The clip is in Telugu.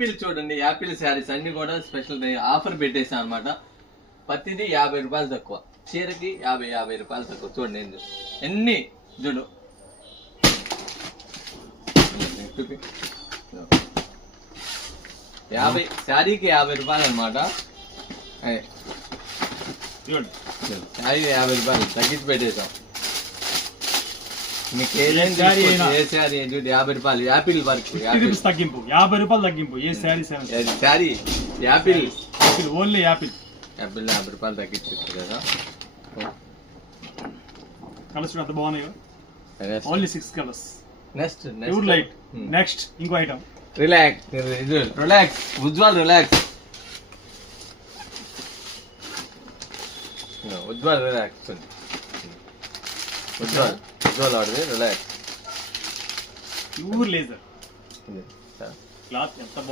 యాపిల్ చూడండి, యాపిల్ శారీస్ అన్ని కూడా స్పెషల్ ఆఫర్ పెట్టేసాం అనమాట. ప్రతిదీ 50 రూపాయలు తక్కువ, చీరకి 50 రూపాయలు తక్కువ. చూడండి ఎన్ని చూడు, చూపి 50 శారీకి 50 రూపాయలు అనమాట. చూడండి శారీకి 50 రూపాయలు తగ్గించి పెట్టేసాం. మీకు ఏదైనా ఏ శారీ చూడండి 50 రూపాయలు. యాపిల్ వర్క్ తగ్గింపు 50 రూపాయలు తగ్గింపు. ఏ sari sari apple only apple 50 రూపాయలు తగ్గించు కదా. కలర్స్ అంత బాగున్నాయి. Only 6 colours. Next pure light. Next ఇంకో item relax Ujwal relax Ujwal ఆడది రిలాక్స్ ప్యూర్ లేజర్ క్లాత్ ఎంత బాగుంది.